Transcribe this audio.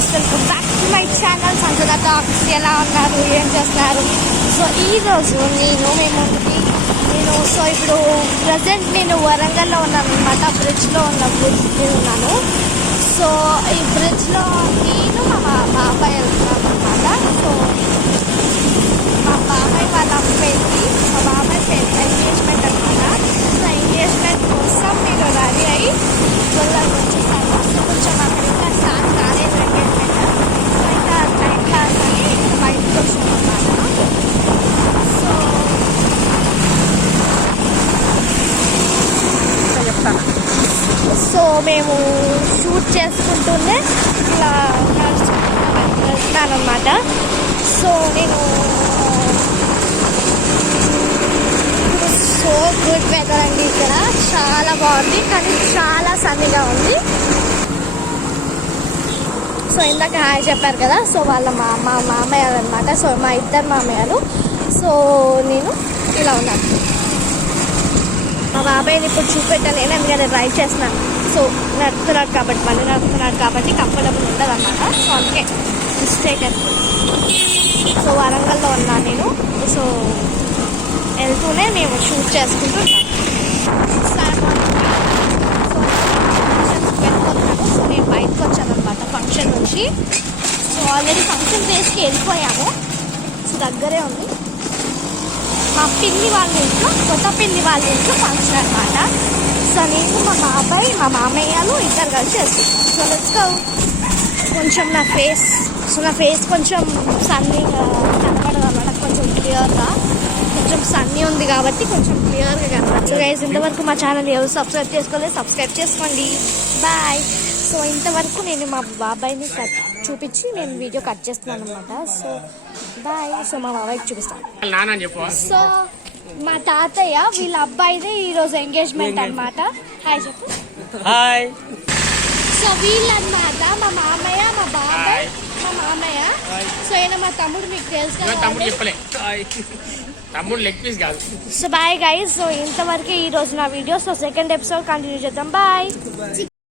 Guys, welcome back to my channel Sangatha Talks. ఎలా ఉన్నారు, ఏం చేస్తున్నారు? సో ఈరోజు ఇప్పుడు ప్రజెంట్ నేను వరంగల్లో ఉన్నాను అనమాట. బ్రిడ్జ్లో బ్రిడ్జ్ మీద ఉన్నాను. సో ఈ బ్రిడ్జ్లో నేను మా బాబాయ్ వెళ్తున్నాను అనమాట. సో మా బాబాయ్ వాళ్ళ అమ్మాయికి ఎంగేజ్మెంట్ అనమాట. సో ఎంగేజ్మెంట్ కోసం నేను రెడీ అయ్యి వెళ్ళాలి వచ్చేసాను. కొంచెం అక్కడ ఇంకా స్టార్ట్ కాలేదు ఎంగేజ్మెంట్. సో ఇంకా టైం క్లాస్ అని బయటకు వచ్చాను అనమాట. సో మేము షూట్ చేసుకుంటూనే ఇలా వెళ్తున్నాను అనమాట. సో నేను సో గుడ్ వెదర్ అండి. ఇక్కడ చాలా బాగుంది, కానీ చాలా సన్నీగా ఉంది. సో ఇందాక హాయ్ చెప్పారు కదా, సో వాళ్ళ మా మామయ్యలు అనమాట. సో మా ఇద్దరు మామయ్యలు. సో నేను ఇలా ఉన్నాను. మా బాబాయ్ని ఇప్పుడు చూపెట్టలేను, ఎందుకంటే డ్రైవ్ చేస్తున్నాను. సో నడుపుతున్నాడు కాబట్టి కంఫర్టబుల్ ఉండదు అనమాట. సో అందుకే మిస్టేక్ అనుకుంటున్నాను. సో వరంగల్లో ఉన్నాను నేను. సో వెళ్తూనే మేము షూట్ చేసుకుంటున్నాం. సో నేను బయటకు వచ్చాను అనమాట ఫంక్షన్ నుంచి. సో ఆల్రెడీ ఫంక్షన్ ప్లేస్కి వెళ్ళిపోయాము. సో దగ్గరే ఉంది. మా పిన్ని వాళ్ళ ఇంట్లో, కొత్త పిన్ని వాళ్ళ ఇంట్లో ఫంక్షన్ అనమాట. సో నేను మా బాబాయ్ మా మామయ్యలు ఇద్దరు కలిసి వెళ్తున్నాను. So let's go. కొంచెం నా ఫేస్ కొంచెం సన్నీ కనబడదు అనమాట, కొంచెం క్లియర్గా. కొంచెం సన్నీ ఉంది కాబట్టి కొంచెం క్లియర్గా కనబడదు. సో గైస్, ఇంతవరకు మా ఛానల్ ఎవరు సబ్స్క్రైబ్ చేసుకోలేదు, సబ్స్క్రైబ్ చేసుకోండి. బాయ్. సో ఇంతవరకు నేను మా బాబాయ్ని చూపించి నేను వీడియో కట్ చేస్తున్నాను అనమాట. So bye. సో మా బాబాయ్కి చూపిస్తాను. సో మా తాతయ్య వీళ్ళ అబ్బాయిదే ఈరోజు ఎంగేజ్మెంట్ అనమాట. హాయ్ చెప్పు. హాయ్. సో వీళ్ళన్నమాట మా మామయ్య, మా బాబాయ్, మా మామయ్య. సో ఈయన మా తమ్ముడు, మీకు తెలుసు కదా. తమ్ముడు లెగ్ పీస్ కాదు. So bye guys. సో ఇంతవరకు ఈరోజు నా వీడియో. సో సెకండ్ ఎపిసోడ్ కంటిన్యూ చేద్దాం. బాయ్.